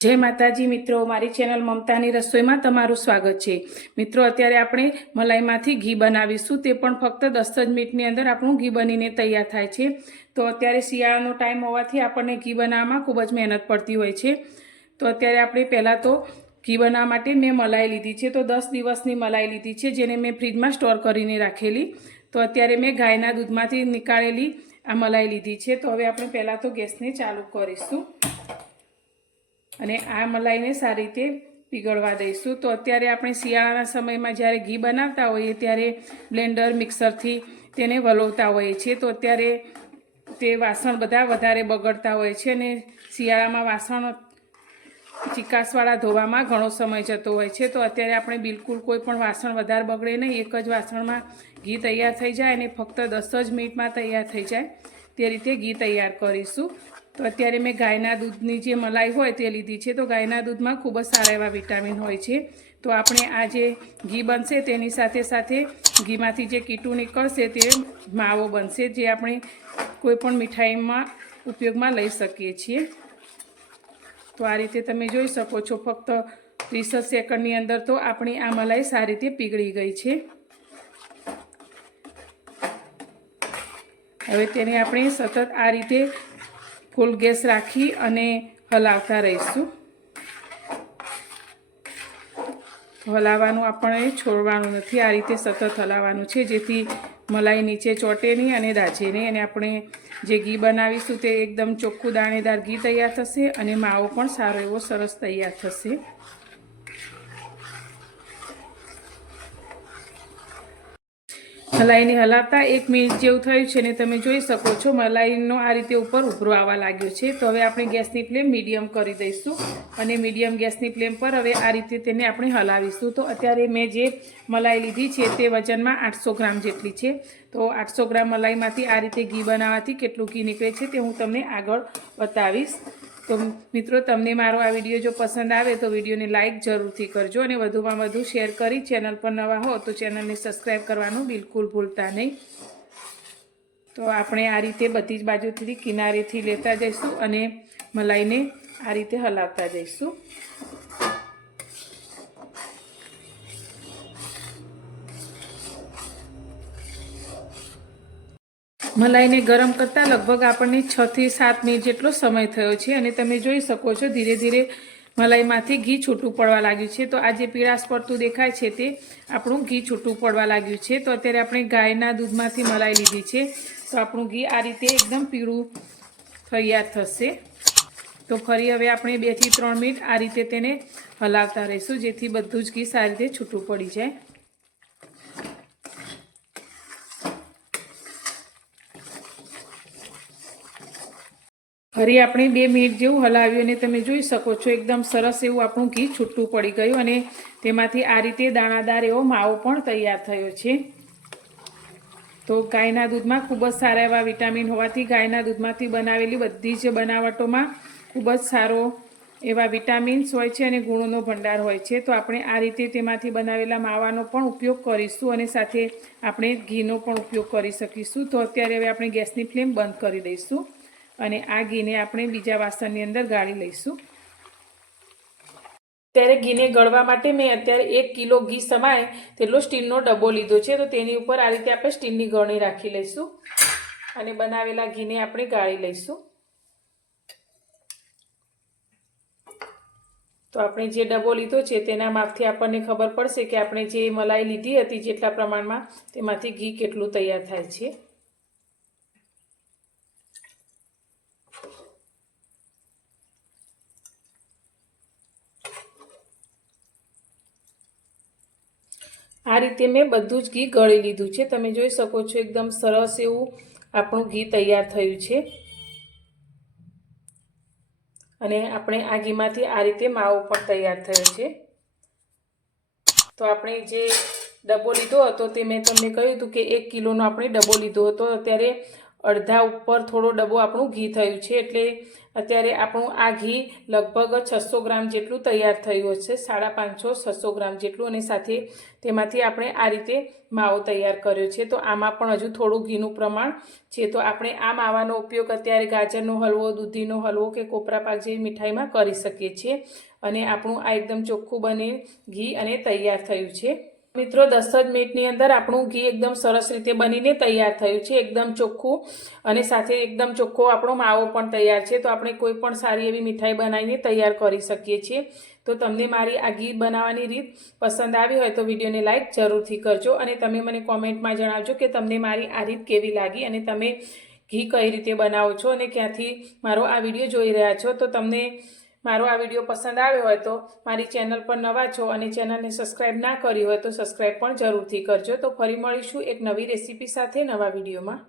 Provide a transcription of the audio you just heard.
जय माताजी मित्रों, मारी चेनल ममतानी रसोई में तमारुं स्वागत है। मित्रों, अत्यारे आपणे मलाईमांथी घी बनावीशुं, ते पण फक्त 10 ज मिनिटनी अंदर आपणुं घी बनीने तैयार थाय छे। तो अत्यारे शियाळानो टाइम होवाथी आपणे घी बनाववामां खूब ज मेहनत पड़ती होय छे। तो अत्यारे आपणे पहेला तो घी बनाववा माटे मैं मलाई लीधी छे। तो 10 दिवसनी मलाई लीधी छे, जेने मैं फ्रीजमां स्टोर करीने राखेली। तो अत्यारे मैं गायना दूधमांथी निकाळेली आ मलाई लीधी छे। तो हवे आपणे पहेला तो गैसने चालू करीशुं અને આ મલાઈને સારી રીતે પીગળવા દઈશું। તો અત્યારે આપણે શિયાળાના સમયમાં જ્યારે ઘી બનાવતા હોઈએ ત્યારે બ્લેન્ડર મિક્સરથી તેને વલોવતા હોઈએ છીએ। તો અત્યારે તે વાસણ બધા વધારે બગડતા હોય છે અને શિયાળામાં વાસણ ચિકાસવાળા ધોવામાં ઘણો સમય જતો હોય છે। તો અત્યારે આપણે બિલકુલ કોઈ પણ વાસણ વધારે બગડે નહીં, એક જ વાસણમાં ઘી તૈયાર થઈ જાય અને ફક્ત 10 જ મિનિટમાં તૈયાર થઈ જાય તે રીતે ઘી તૈયાર કરીશું। तो अत्यारे मैं गायना दूधनी जे मलाई होय ते लीधी छे। तो गायना दूध में खूब सारा एवा विटामिन होय छे। तो आपणे आ जे घी बनशे तेनी साथे साथे घीमांथी जे कीटुं निकळशे ते मावो बनशे, जे आपणे कोईपण मिठाईमां उपयोगमां लई शकीए छीए। तो आ रीते तमे जोई शको छो, फक्त 30 सेकंडनी अंदर तो आपणी आ मलाई सारी रीते पीगળી गई छे। हवे तेने आपणे सतत आ रीते फूल गैस राखी अने हलावता रहीशुं। हलाववानुं आपणे छोड़वानुं नथी, आ रीते सतत हलाववानुं छे, जेथी मलाई नीचे ચોટે नहीं अने दाझे नहीं। अने आपणे जे घी बनावीशुं ते एकदम ચોખ્ખું दाणेदार घी तैयार थशे अने मावो पण सारो एवो सरस तैयार थशे। मलाईने हलावता 1 मिनिट जेवुं थयुं छे ने तमे जोई शको छो मलाईनो आ रीते उपर उभरो आववा लाग्यो छे। तो हवे आपणे गैसनी फ्लेम मीडियम करी दईशुं अने मीडियम गैसनी फ्लेम पर हवे आ रीते तेने आपणे हलावीशुं। तो अत्यारे मैं जे मलाई लीधी छे ते वजनमां 800 ग्राम जेटली छे। तो 800 ग्राम मलाईमांथी आ रीते घी बनाववाथी केटलुं घी निकळे छे ते हुं तमने आगळ बतावीश। तो मित्रों, तमने मारो आ विडियो जो पसंद आवे तो विडियो ने लाइक जरूरथी करजो अने वधुमां वधु शेर करी चेनल पर नवा हो तो चेनल ने सब्सक्राइब करवानुं बिल्कुल भूलता नहीं। तो आपणे आ रीते बधी ज बाजुथी किनारेथी लेता जईशुं अने मलाईने आ रीते हलावता जईशुं। मलाईने गरम करता लगभग आपणे 6 થી 7 मिनिट जेटलो समय थयो छे अने तमे जोई शको छो धीरे धीरे मलाईमांथी घी छूटुं पड़वा लाग्युं छे। तो आ जे पीळाश पड़तुं देखाय छे ते आपणुं घी छूटुं पड़वा लाग्युं छे। तो अत्यारे आपणे गायना दूधमांथी मलाई लीधी छे। तो आपणुं घी आ रीते एकदम पीळुं तैयार थशे। तो फरी हवे आपणे 2 થી 3 मिनिट आ रीते तेने हलावता रहीशुं, जेथी बधुं ज घी सारी रीते छूटुं पड़ी जाय। फरी आपणे 2 मिनिट जेवुं हलाव्युं अने तमे जोई शको छो एकदम सरस एवुं आपणुं घी छूटुं पड़ी गयुं अने तेमांथी आ रीते दाणादार एवो मावो पण तैयार थयो छे। तो गायना दूधमां खूब ज सारा एवा विटामिन होवाथी गायना दूधमांथी बनावेली बधी ज बनावटोमां खूब ज सारो एवा विटामिन्स होय छे अने गुणोनो भंडार होय छे। तो आपणे आ रीते तेमांथी बनावेला मावानो पण उपयोग करीशुं अने साथे आपणे घीनो पण उपयोग करी शकीशुं। तो अत्यारे हवे आपणे गैसनी फ्लेम बंध करी दईशुं अने आ घीने आपणे बीजा वासणनी अंदर गाળી लईशुं। त्यारे घीने गळवा माटे मैं अत्यारे 1 किलो घी समाय तेटलो स्टीलनो डब्बो लीधो छे। तो तेनी उपर आ रीते आपणे स्टीलनी गळणी राखी लईशुं अने बनावेला घीने आपणे गाળી लईशुं। तो आपणे जे डब्बो लीधो छे तेना मापथी आपणने खबर पड़शे के आपणे जे मलाई लीधी हती जेटला प्रमाणमां तेमांथी घी केटलुं तैयार थाय छे। आ रीते मैं बधुं ज घी गળી लीधुं छे। तमे जोई शको छो एकदम सरस एवुं आपणुं घी तैयार थयुं छे अने आपणे आ घीमांथी आ रीते मावो पण तैयार थयो छे। तो आपणे जे डब्बो लीधो हतो ते मैं तमने कह्युं हतुं के 1 किलोनो आपणे डब्बो लीधो हतो। अत्यारे અડધા ઉપર થોડો ડબ્બો આપણું ઘી થયું છે. એટલે અત્યારે આપણું આ ઘી લગભગ 600 ગ્રામ જેટલું તૈયાર થયું હશે, 550-600 ગ્રામ જેટલું. અને સાથે તેમાંથી આપણે આ રીતે માવો તૈયાર કર્યો છે. તો આમાં પણ હજુ થોડું ઘીનું પ્રમાણ છે. તો આપણે આ માવાનો ઉપયોગ અત્યારે ગાજરનો હલવો, દૂધીનો હલવો કે કોપરા પાક જેવી મીઠાઈમાં કરી શકીએ છીએ. અને આપણું આ એકદમ ચોખ્ખું બને ઘી અને તૈયાર થયું છે. મિત્રો 10 જ મિનિટની અંદર આપણું ઘી એકદમ સરસ રીતે બનીને તૈયાર થયું છે, એકદમ ચોખ્ખું. અને સાથે એકદમ ચોખ્ખો આપણો માવો પણ તૈયાર છે. તો આપણે કોઈ પણ સારી એવી મીઠાઈ બનાવીને તૈયાર કરી શકીએ છીએ. તો તમને મારી આ ઘી બનાવવાની રીત પસંદ આવી હોય તો વિડીયોને લાઈક જરૂરથી કરજો. અને તમે મને કોમેન્ટમાં જણાવજો કે તમને મારી આ રીત કેવી લાગી અને તમે ઘી કઈ રીતે બનાવો છો અને ક્યાંથી મારો આ વિડીયો જોઈ રહ્યા છો. તો તમને મારો આ વિડીયો પસંદ આવ્યો હોય તો મારી ચેનલ પર નવા છો અને ચેનલને સબસ્ક્રાઈબ ના કરી હોય તો સબસ્ક્રાઈબ પણ જરૂરથી કરજો. તો ફરી મળીશું એક નવી રેસીપી સાથે નવા વિડીયોમાં.